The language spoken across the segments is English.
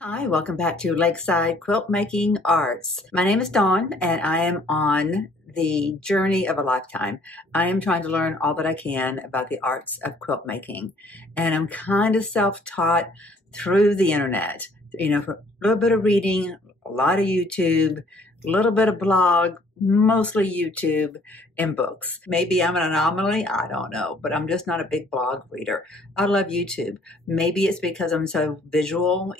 Hi, welcome back to Lakeside Quilt Making Arts. My name is Dawn and I am on the journey of a lifetime. I am trying to learn all that I can about the arts of quilt making. And I'm kind of self-taught through the internet, for a little bit of reading, a lot of YouTube, a little bit of blog, mostly YouTube and books. Maybe I'm an anomaly, I don't know, but I'm just not a big blog reader. I love YouTube. Maybe it's because I'm so visual,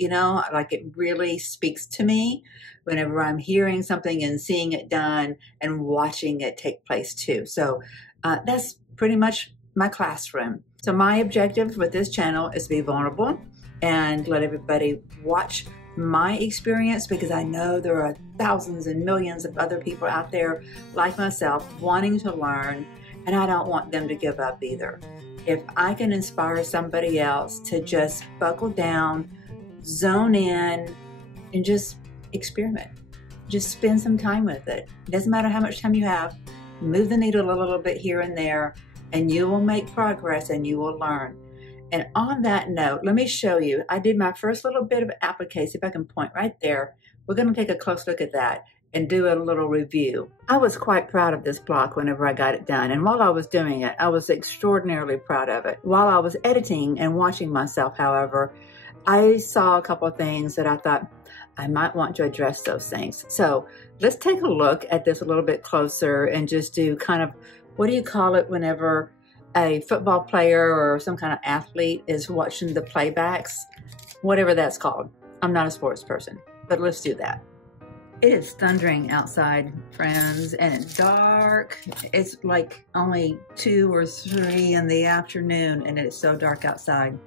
like it really speaks to me whenever I'm hearing something and seeing it done and watching it take place too. So that's pretty much my classroom. So my objective with this channel is to be vulnerable and let everybody watch my experience, because I know there are thousands and millions of other people out there like myself wanting to learn, and I don't want them to give up either. If I can inspire somebody else to just buckle down, zone in, and just experiment, just spend some time with it. It doesn't matter how much time you have, move the needle a little bit here and there, and you will make progress and you will learn. And on that note, let me show you. I did my first little bit of applique. See if I can point right there. We're going to take a close look at that and do a little review. I was quite proud of this block whenever I got it done. And while I was doing it, I was extraordinarily proud of it. While I was editing and watching myself, however, I saw a couple of things that I thought I might want to address those things. So let's take a look at this a little bit closer and just do kind of, what do you call it whenever a football player or some kind of athlete is watching the playbacks, whatever that's called. I'm not a sports person, but let's do that. It is thundering outside, friends, and it's dark. It's like only 2 or 3 in the afternoon, and it is so dark outside.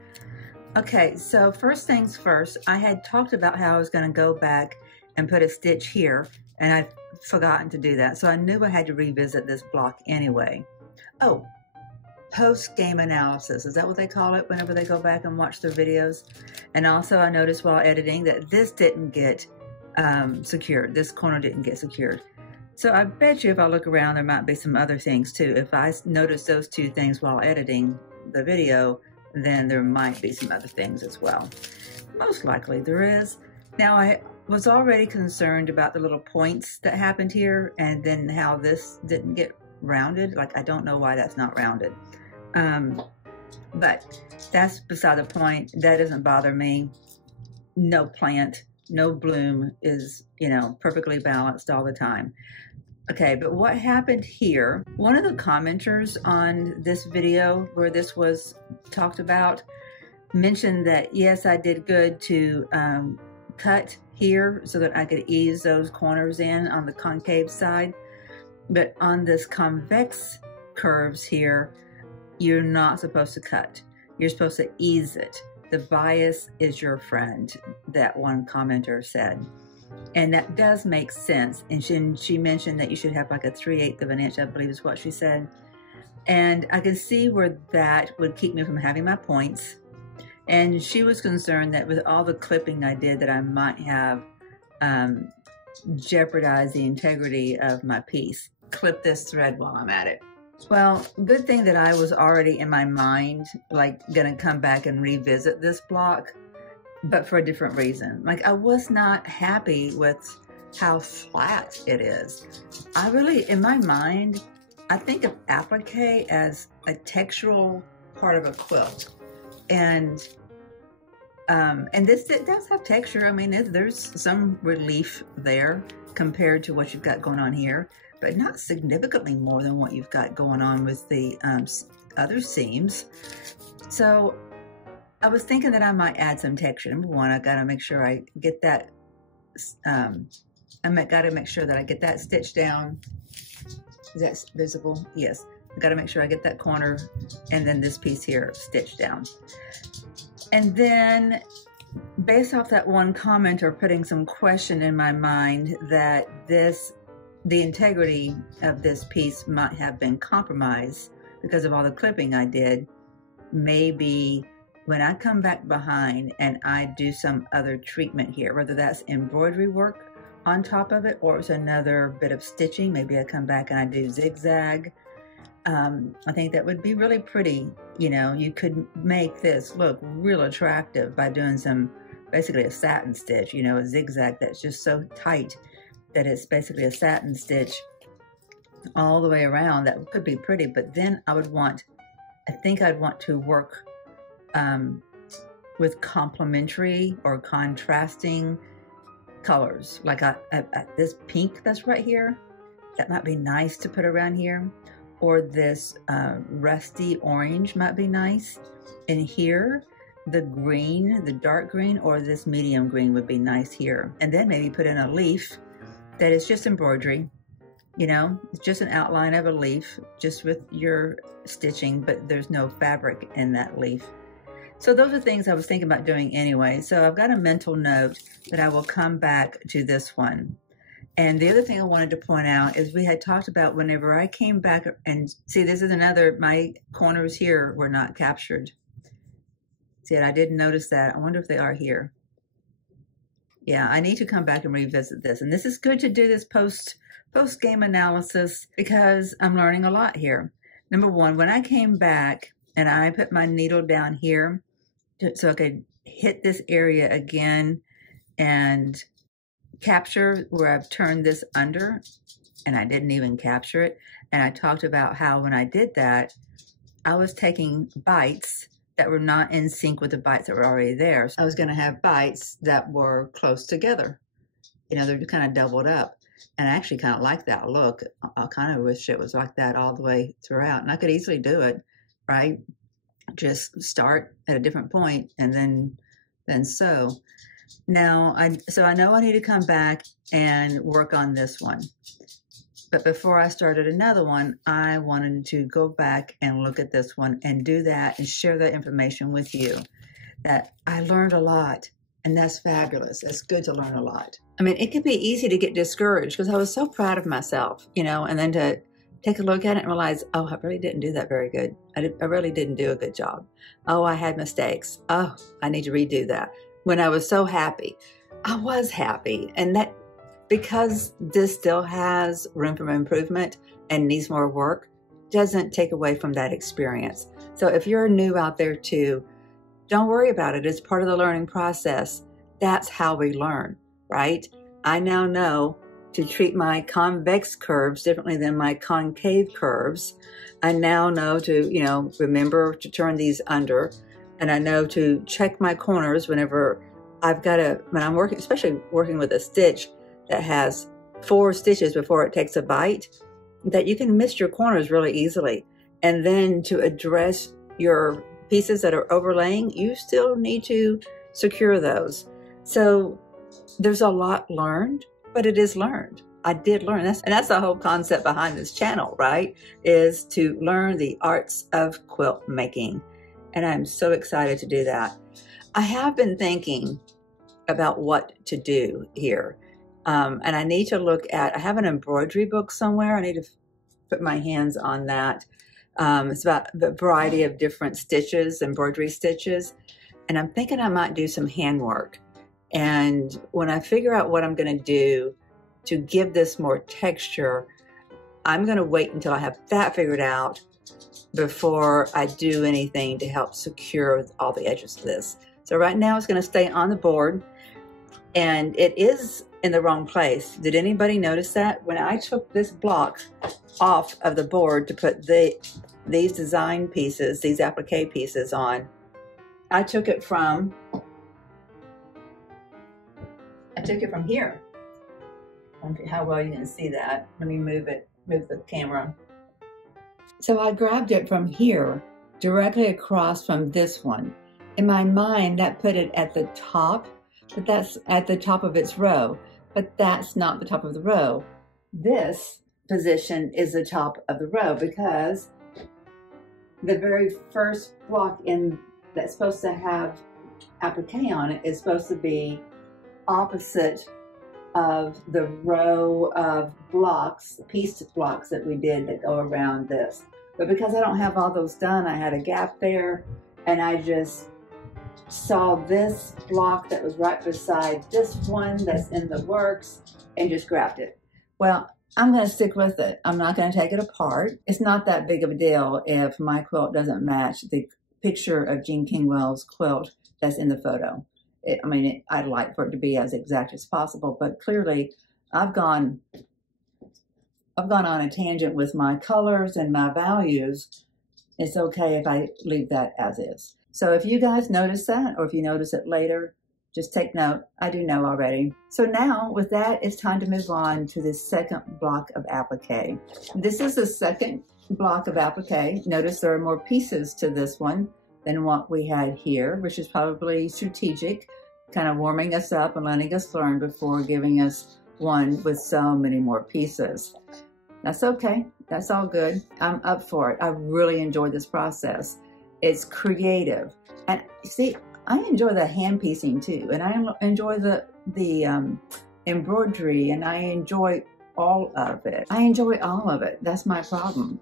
Okay, so first things first, I had talked about how I was going to go back and put a stitch here, and I'd forgotten to do that, so I knew I had to revisit this block anyway. Oh, post-game analysis, is that what they call it whenever they go back and watch their videos? And also I noticed while editing that this didn't get secured. This corner didn't get secured. So I bet you if I look around there might be some other things too. If I notice those 2 things while editing the video, then there might be some other things as well. Most likely there is. Now I was already concerned about the little points that happened here and then how this didn't get rounded. Like, I don't know why that's not rounded. But that's beside the point. That doesn't bother me. No plant, no bloom is, perfectly balanced all the time. Okay, but what happened here, one of the commenters on this video where this was talked about mentioned that, yes, I did good to cut here so that I could ease those corners in on the concave side. But on this convex curves here, you're not supposed to cut. You're supposed to ease it. The bias is your friend, that one commenter said. And that does make sense. And she mentioned that you should have like a 3/8 of an inch, I believe is what she said. And I can see where that would keep me from having my points. And she was concerned that with all the clipping I did that I might have jeopardize the integrity of my piece. Clip this thread while I'm at it. Well, good thing that I was already in my mind, like gonna come back and revisit this block, but for a different reason. Like, I was not happy with how flat it is. I really, in my mind, I think of applique as a textural part of a quilt. And this, it does have texture. I mean, there's some relief there compared to what you've got going on here, but not significantly more than what you've got going on with the other seams. So I was thinking that I might add some texture. Number one, I gotta make sure I get that, gotta make sure that I get that stitched down. Is that visible? Yes. I gotta make sure I get that corner and then this piece here stitched down. And then based off that one commenter putting some question in my mind that the integrity of this piece might have been compromised because of all the clipping I did, maybe when I come back behind and I do some other treatment here, whether that's embroidery work on top of it or it's another bit of stitching, maybe I come back and I do zigzag. I think that would be really pretty. You could make this look real attractive by doing some basically a satin stitch, you know, a zigzag that's just so tight that it's basically a satin stitch all the way around. That could be pretty, but then I think I'd want to work with complementary or contrasting colors. Like this pink that's right here, that might be nice to put around here. Or this rusty orange might be nice. And here, the green, the dark green, or this medium green would be nice here. And then maybe put in a leaf that is just embroidery. You know, it's just an outline of a leaf, just with your stitching, but there's no fabric in that leaf. So those are things I was thinking about doing anyway. So I've got a mental note that I will come back to this one. And the other thing I wanted to point out is we had talked about whenever I came back, and see, this is another, my corners here were not captured. See, I didn't notice that. I wonder if they are here. Yeah, I need to come back and revisit this. And this is good to do this post-game analysis because I'm learning a lot here. Number one, when I came back and I put my needle down here so I could hit this area again and capture where I've turned this under, and I didn't even capture it. And I talked about how when I did that, I was taking bites that were not in sync with the bites that were already there. So I was going to have bites that were close together. You know, they're kind of doubled up. And I actually kind of like that look. I kind of wish it was like that all the way throughout. And I could easily do it, right? Just start at a different point and then sew. Now, so I know I need to come back and work on this one. But before I started another one, I wanted to go back and look at this one and do that and share that information with you. That I learned a lot, and that's fabulous. It's good to learn a lot. I mean, it can be easy to get discouraged because I was so proud of myself, you know, and then to take a look at it and realize, oh, I really didn't do that very good. I really didn't do a good job. Oh, I had mistakes. Oh, I need to redo that. When I was so happy, I was happy. And that, because this still has room for improvement and needs more work, doesn't take away from that experience. So if you're new out there too, don't worry about it. It's part of the learning process. That's how we learn, right? I now know to treat my convex curves differently than my concave curves. I now know to, you know, remember to turn these under. And I know to check my corners whenever I've got when I'm working, especially working with a stitch that has 4 stitches before it takes a bite, that you can miss your corners really easily. And then to address your pieces that are overlaying, you still need to secure those. So there's a lot learned, but it is learned. I did learn. And that's the whole concept behind this channel, right? Is to learn the arts of quilt making. And I'm so excited to do that. I have been thinking about what to do here. And I need to look at, I have an embroidery book somewhere. I need to put my hands on that. It's about the variety of different stitches, embroidery stitches. And I'm thinking I might do some handwork. And when I figure out what I'm going to do to give this more texture, I'm going to wait until I have that figured out before I do anything to help secure all the edges of this. So right now it's going to stay on the board, and it is in the wrong place. Did anybody notice that? When I took this block off of the board to put these design pieces, these applique pieces on, I took it from here. I don't know how well you can see that. Let me move the camera. So I grabbed it from here, directly across from this one. In my mind, that put it at the top, but that's at the top of its row, but that's not the top of the row. This position is the top of the row because the very first block that's supposed to have applique on it is supposed to be opposite of the row of blocks, piece blocks that we did that go around this. But because I don't have all those done, I had a gap there, and I just saw this block that was right beside this one that's in the works and just grabbed it. Well, I'm going to stick with it. I'm not going to take it apart. It's not that big of a deal if my quilt doesn't match the picture of Jean Kingwell's quilt that's in the photo. I'd like for it to be as exact as possible, but clearly I've gone on a tangent with my colors and my values. It's okay if I leave that as is. So if you guys notice that, or if you notice it later, just take note. I do know already. So now with that, it's time to move on to the second block of applique. This is the second block of applique. Notice there are more pieces to this one than what we had here, which is probably strategic, kind of warming us up and letting us learn before giving us one with so many more pieces. That's okay. That's all good. I'm up for it. I really enjoyed this process. It's creative. And see, I enjoy the hand piecing too. And I enjoy the embroidery, and I enjoy all of it. I enjoy all of it. That's my problem.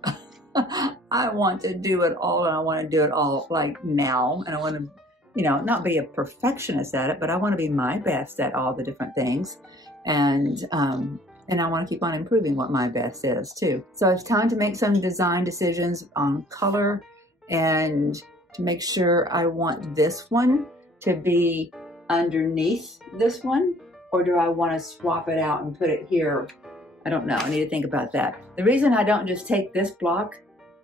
I want to do it all, and I want to do it all like now. And I want to, you know, not be a perfectionist at it, but I want to be my best at all the different things. And I want to keep on improving what my best is too. So it's time to make some design decisions on color, and to make sure I want this one to be underneath this one, or do I want to swap it out and put it here? I don't know. I need to think about that. The reason I don't just take this block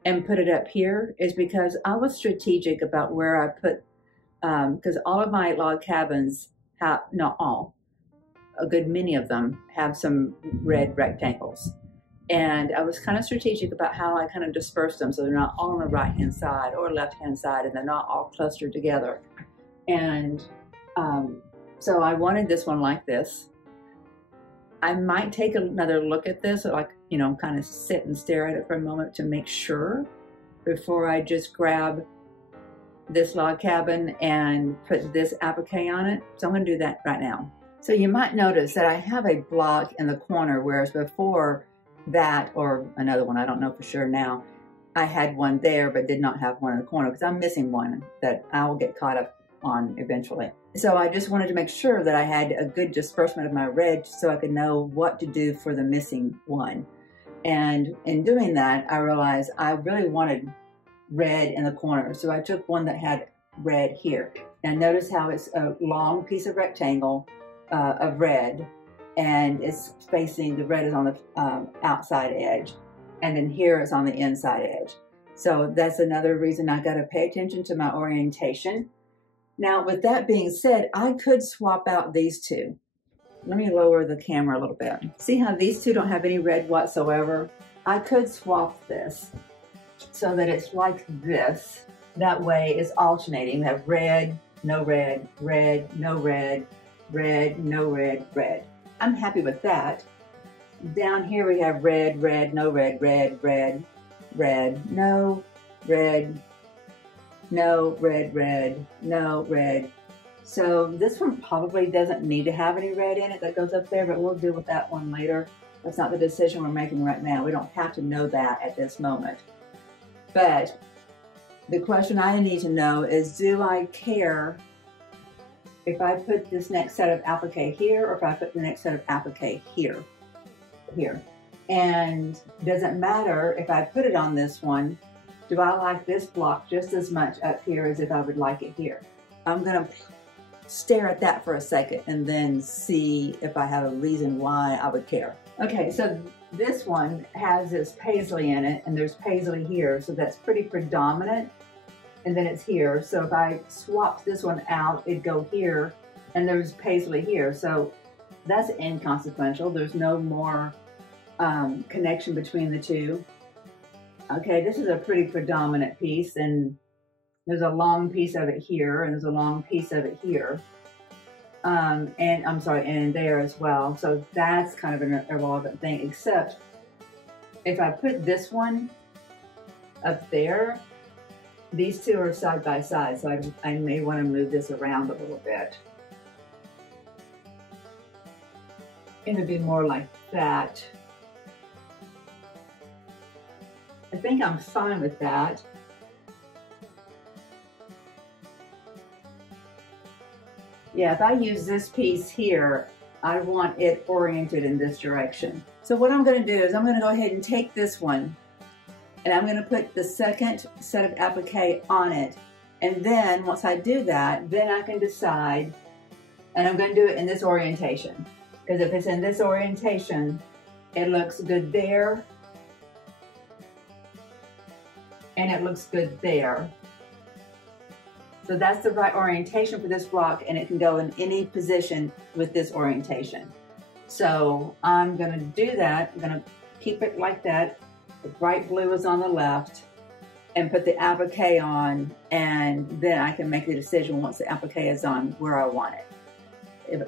and put it up here is because I was strategic about where I put, because all of my log cabins have, not all, a good many of them have some red rectangles. And I was kind of strategic about how I kind of dispersed them so they're not all on the right-hand side or left-hand side, and they're not all clustered together. And so I wanted this one like this. I might take another look at this, like, you know, kind of sit and stare at it for a moment to make sure before I just grab this log cabin and put this applique on it. So I'm going to do that right now. So you might notice that I have a block in the corner, whereas before that, or another one, I don't know for sure now, I had one there but did not have one in the corner because I'm missing one that I will get caught up on eventually. So I just wanted to make sure that I had a good disbursement of my red so I could know what to do for the missing one. And in doing that, I realized I really wanted red in the corner. So I took one that had red here. And notice how it's a long piece of rectangle of red, and it's facing, the red is on the outside edge, and then here it's on the inside edge. So that's another reason I got to pay attention to my orientation. Now, with that being said, I could swap out these two. Let me lower the camera a little bit. See how these two don't have any red whatsoever? I could swap this so that it's like this. That way it's alternating. We have red, no red, red, no red, red, no red, red. I'm happy with that. Down here we have red, red, no red, red, red, red, no, red, no, red, red, no, red. So this one probably doesn't need to have any red in it that goes up there, but we'll deal with that one later. That's not the decision we're making right now. We don't have to know that at this moment. But the question I need to know is, do I care if I put this next set of applique here, or if I put the next set of applique here? And does it matter if I put it on this one? Do I like this block just as much up here as if I would like it here? I'm gonna stare at that for a second and then see if I have a reason why I would care. Okay, so this one has this paisley in it, and there's paisley here, so that's pretty predominant. And then it's here. So if I swapped this one out, it'd go here, and there's paisley here. So that's inconsequential. There's no more connection between the two. Okay, this is a pretty predominant piece, and there's a long piece of it here, and there's a long piece of it here. And I'm sorry, and there as well. So that's kind of an irrelevant thing, except if I put this one up there, these two are side by side, so I may want to move this around a little bit. It would be more like that. I think I'm fine with that. Yeah, if I use this piece here, I want it oriented in this direction. So what I'm going to do is I'm going to go ahead and take this one, and I'm going to put the second set of applique on it. And then once I do that, then I can decide And I'm going to do it in this orientation, because if it's in this orientation, it looks good there, and it looks good there. So that's the right orientation for this block, and it can go in any position with this orientation. So I'm gonna do that. I'm gonna keep it like that. The bright blue is on the left, and put the applique on, and then I can make the decision once the applique is on where I want it.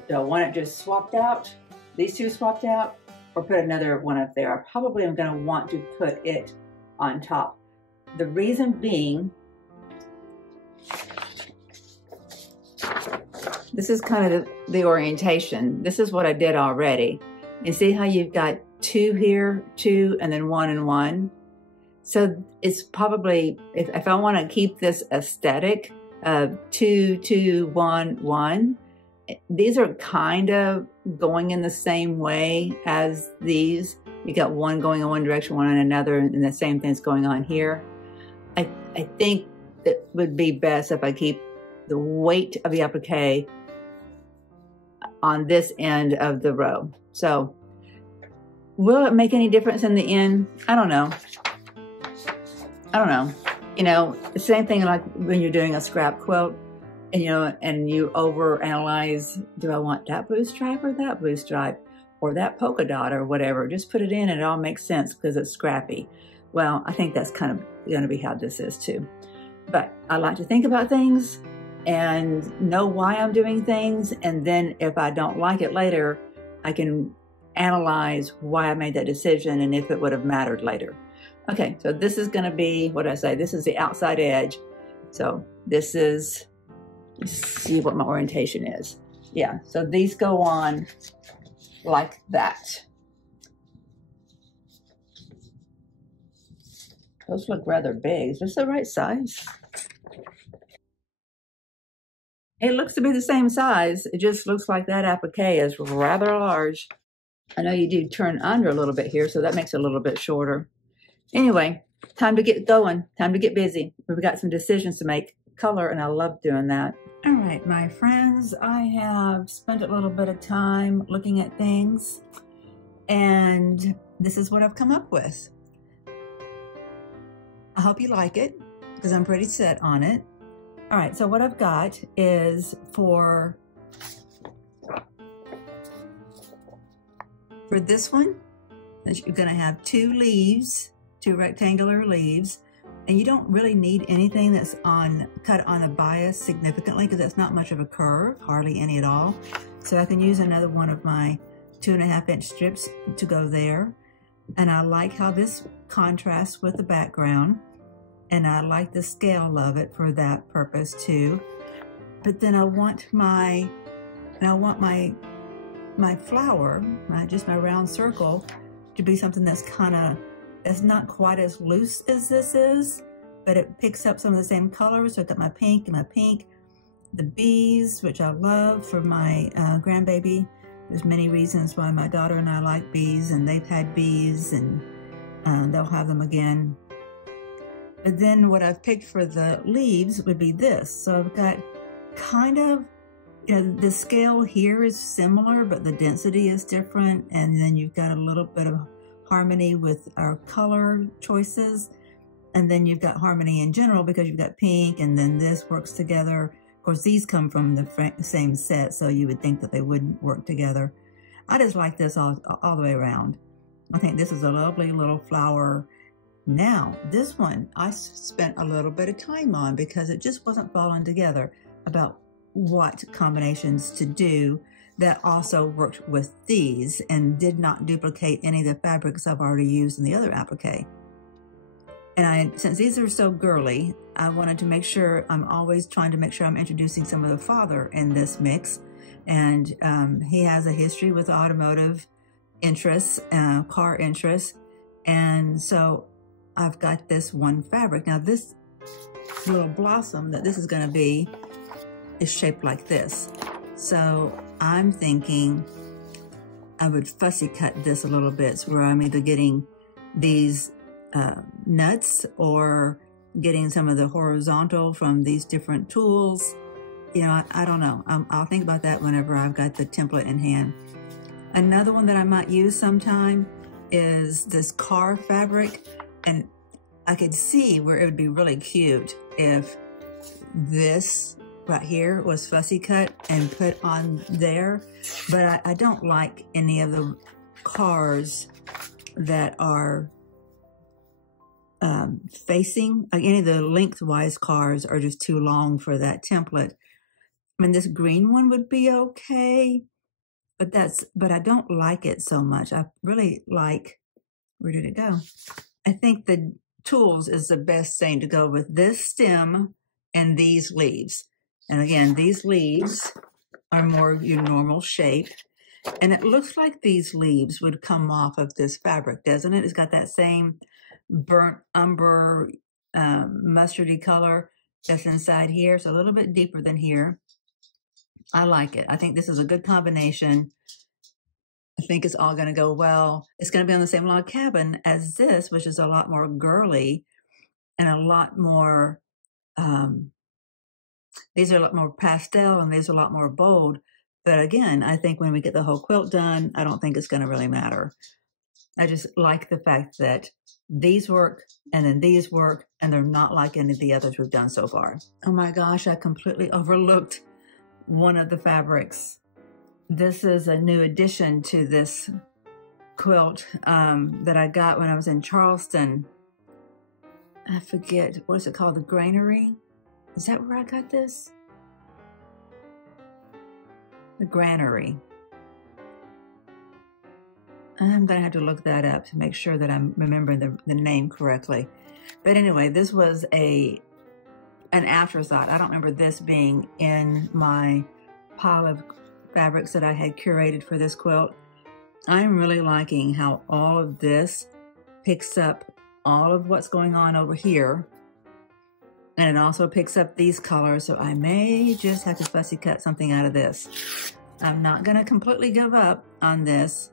Do I want it just swapped out, these two swapped out, or put another one up there? I probably am gonna want to put it on top. The reason being, this is kind of the orientation. This is what I did already. You see how you've got two here, two, and then one and one? So it's probably, if I want to keep this aesthetic of 2, 2, 1, 1, these are kind of going in the same way as these. You got one going in one direction, one in another, and the same thing's going on here. I think it would be best if I keep the weight of the applique on this end of the row. So will it make any difference in the end? I don't know. I don't know. You know, the same thing like when you're doing a scrap quilt, and you know, and you overanalyze, do I want that blue stripe or that blue stripe or that polka dot or whatever? Just put it in and it all makes sense because it's scrappy. Well, I think that's kind of going to be how this is too. But I like to think about things and know why I'm doing things, and then if I don't like it later, I can analyze why I made that decision and if it would have mattered later. Okay, so this is going to be, what did I say? This is the outside edge. So this is, let's see what my orientation is. Yeah, so these go on like that. Those look rather big. Is this the right size? It looks to be the same size. It just looks like that applique is rather large. I know you do turn under a little bit here, so that makes it a little bit shorter. Anyway, time to get going. Time to get busy. We've got some decisions to make. Color, and I love doing that. All right, my friends, I have spent a little bit of time looking at things, and this is what I've come up with. I hope you like it, because I'm pretty set on it. All right, so what I've got is for this one, you're gonna have two leaves, two rectangular leaves, and you don't really need anything that's cut on the bias significantly, because it's not much of a curve, hardly any at all. So I can use another one of my 2.5-inch strips to go there. And I like how this contrasts with the background. And I like the scale of it for that purpose too. But then I want my flower, just my round circle, to be something that's it's not quite as loose as this is, but it picks up some of the same colors. So I've got my pink, the bees, which I love for my grandbaby. There's many reasons why my daughter and I like bees, and they've had bees, and they'll have them again. But then what I've picked for the leaves would be this. So I've got kind of, you know, the scale here is similar, but the density is different. And then you've got a little bit of harmony with our color choices. And then you've got harmony in general because you've got pink, and then this works together. Of course, these come from the same set, so you would think that they wouldn't work together. I just like this all the way around. I think this is a lovely little flower. Now, this one I spent a little bit of time on because it just wasn't falling together about what combinations to do that also worked with these and did not duplicate any of the fabrics I've already used in the other applique. And since these are so girly, I wanted to make sure, I'm always trying to make sure I'm introducing some of the father in this mix. And he has a history with automotive interests, car interests. And so I've got this one fabric. Now this little blossom that this is gonna be is shaped like this. So I'm thinking I would fussy cut this a little bit, so where I'm either getting these nuts or getting some of the horizontal from these different tools. you know, I don't know. I'll think about that whenever I've got the template in hand. Another one that I might use sometime is this car fabric, and I could see where it would be really cute if this right here was fussy cut and put on there, but I don't like any of the cars that are facing, like any of the lengthwise cars are just too long for that template. I mean, this green one would be okay, but I don't like it so much. I really like, where did it go? I think the tools is the best thing to go with this stem and these leaves. And again, these leaves are more your normal shape. And it looks like these leaves would come off of this fabric, doesn't it? It's got that same burnt umber, mustardy color that's inside here. It's a little bit deeper than here. I like it. I think this is a good combination. I think it's all going to go well. It's going to be on the same log cabin as this, which is a lot more girly and a lot more, these are a lot more pastel and these are a lot more bold. But again, I think when we get the whole quilt done, I don't think it's going to really matter. I just like the fact that these work and then these work, and they're not like any of the others we've done so far. Oh my gosh, I completely overlooked one of the fabrics. This is a new addition to this quilt that I got when I was in Charleston. I forget, what is it called? The Granary? Is that where I got this? The Granary. I'm going to have to look that up to make sure that I'm remembering the name correctly. But anyway, this was an afterthought. I don't remember this being in my pile of fabrics that I had curated for this quilt. I'm really liking how all of this picks up all of what's going on over here. And it also picks up these colors, so I may just have to fussy cut something out of this. I'm not going to completely give up on this,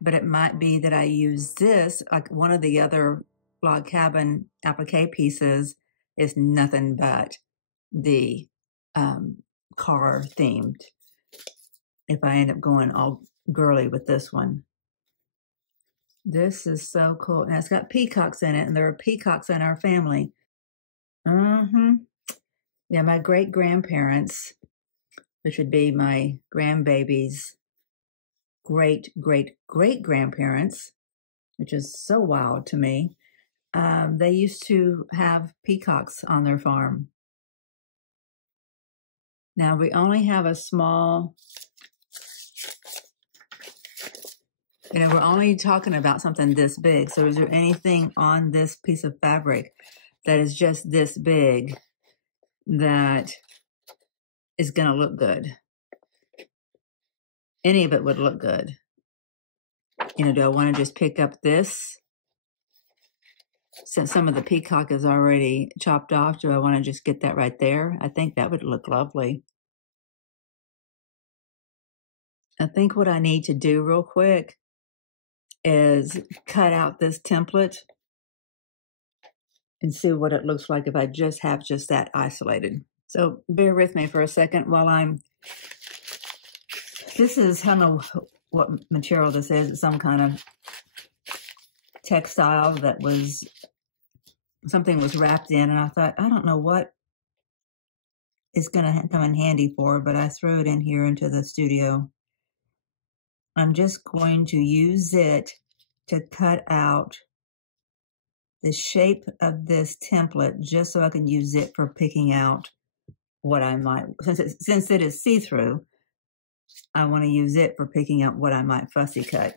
but it might be that I use this, like one of the other log cabin applique pieces is nothing but the car themed. If I end up going all girly with this one. This is so cool. And it's got peacocks in it, and there are peacocks in our family. Yeah, my great-grandparents, which would be my grandbaby's great-great-great-grandparents, which is so wild to me, they used to have peacocks on their farm. Now, we only have a small, you know, we're only talking about something this big. So is there anything on this piece of fabric that is just this big that is going to look good? Any of it would look good. You know, do I want to just pick up this? Since some of the peacock is already chopped off, do I want to just get that right there? I think that would look lovely. I think what I need to do real quick is cut out this template and see what it looks like if I just have just that isolated. So bear with me for a second while this is, I don't know what material this is. It's some kind of textile that something was wrapped in, and I thought, I don't know what it's going to come in handy for, but I threw it in here into the studio. I'm just going to use it to cut out the shape of this template just so I can use it for picking out what I might, since it is see-through, I want to use it for picking out what I might fussy cut.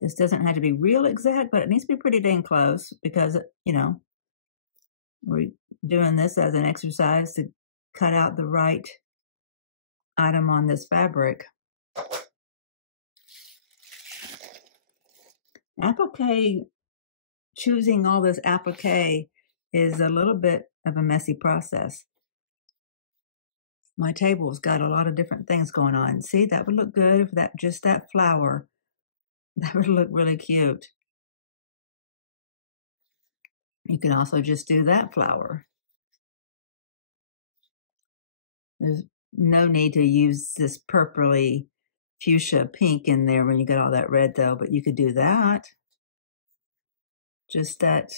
This doesn't have to be real exact, but it needs to be pretty dang close because, you know, we're doing this as an exercise to cut out the right item on this fabric. Applique, choosing all this applique is a little bit of a messy process. My table's got a lot of different things going on. See, that would look good if just that flower. That would look really cute. You can also just do that flower. There's no need to use this purpley fuchsia pink in there when you get all that red though, but you could do that. Just that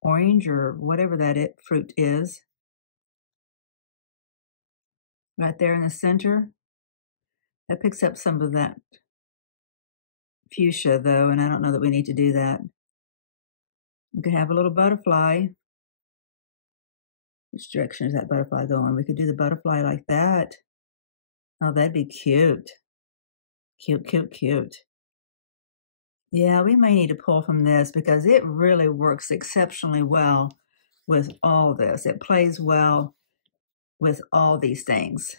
orange or whatever that fruit is. Right there in the center. That picks up some of that fuchsia though, and I don't know that we need to do that. We could have a little butterfly. Which direction is that butterfly going? We could do the butterfly like that. Oh, that'd be cute. Cute, cute, cute. Yeah, we may need to pull from this because it really works exceptionally well with all this. It plays well with all these things.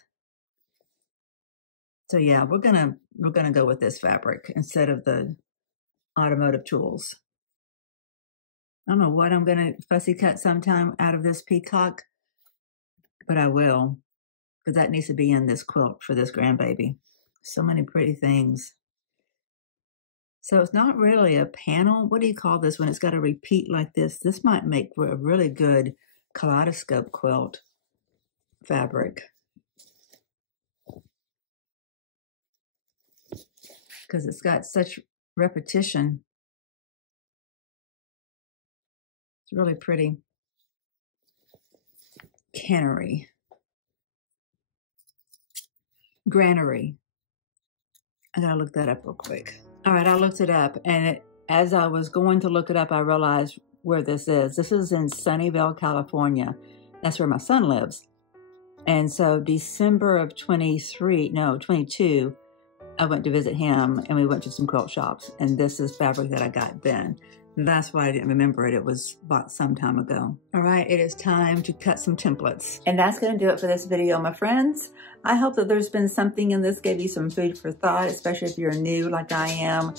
So yeah, we're gonna go with this fabric instead of the automotive tools. I don't know what I'm gonna fussy cut sometime out of this peacock, but I will, because that needs to be in this quilt for this grandbaby. So many pretty things. So it's not really a panel. What do you call this when it's got a repeat like this? This might make a really good kaleidoscope quilt fabric. Because it's got such repetition. It's really pretty. Cannery. Granary. I gotta look that up real quick. All right, I looked it up, and as I was going to look it up, I realized where this is. This is in Sunnyvale, California. That's where my son lives. And so December of 22, I went to visit him, and we went to some quilt shops, and this is fabric that I got then. And that's why I didn't remember it. It was bought some time ago. All right, it is time to cut some templates. And that's gonna do it for this video, my friends. I hope that there's been something in this, gave you some food for thought, especially if you're new like I am.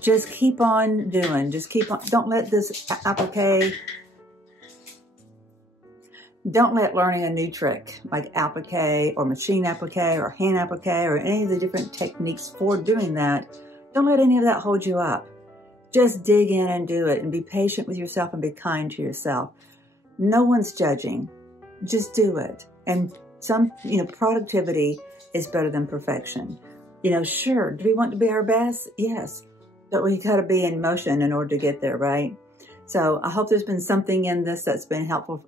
Just keep on doing, just keep on, don't let this applique, don't let learning a new trick like applique or machine applique or hand applique or any of the different techniques for doing that, don't let any of that hold you up. Just dig in and do it and be patient with yourself and be kind to yourself. No one's judging. Just do it. And productivity is better than perfection. Sure, do we want to be our best? Yes. But we got to be in motion in order to get there, right? So I hope there's been something in this that's been helpful,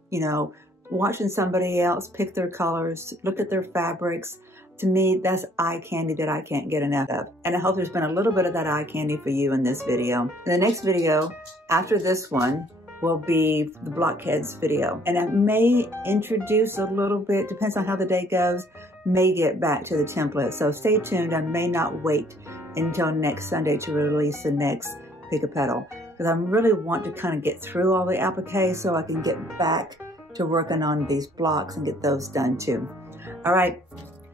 watching somebody else pick their colors, look at their fabrics. To me, that's eye candy that I can't get enough of. And I hope there's been a little bit of that eye candy for you in this video. In the next video, after this one, will be the Blockheads video. And I may introduce a little bit, depends on how the day goes, may get back to the template. So stay tuned. I may not wait until next Sunday to release the next Pick a Petal, because I really want to kind of get through all the appliques so I can get back to working on these blocks and get those done too. All right.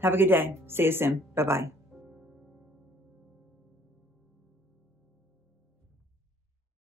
Have a good day. See you soon. Bye-bye.